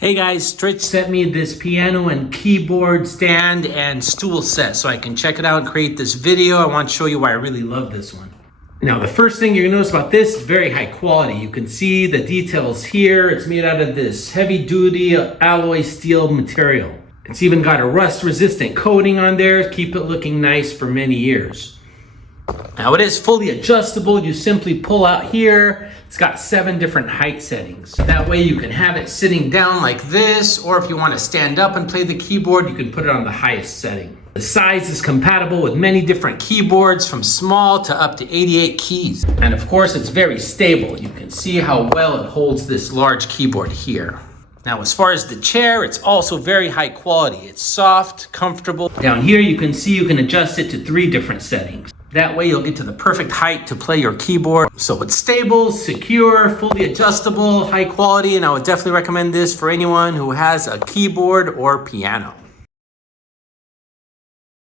Hey guys, Strich sent me this piano and keyboard stand and stool set so I can check it out and create this video. I want to show you why I really love this one. Now the first thing you're gonna notice about this is very high quality. You can see the details here. It's made out of this heavy duty alloy steel material. It's even got a rust resistant coating on there to keep it looking nice for many years. Now it is fully adjustable. You simply pull out here. It's got 7 different height settings. That way you can have it sitting down like this, or if you want to stand up and play the keyboard, you can put it on the highest setting. The size is compatible with many different keyboards from small to up to 88 keys. And of course it's very stable. You can see how well it holds this large keyboard here. Now, as far as the chair, it's also very high quality. It's soft, comfortable. Down here, you can see you can adjust it to 3 different settings. That way you'll get to the perfect height to play your keyboard. So it's stable, secure, fully adjustable, high quality, and I would definitely recommend this for anyone who has a keyboard or piano.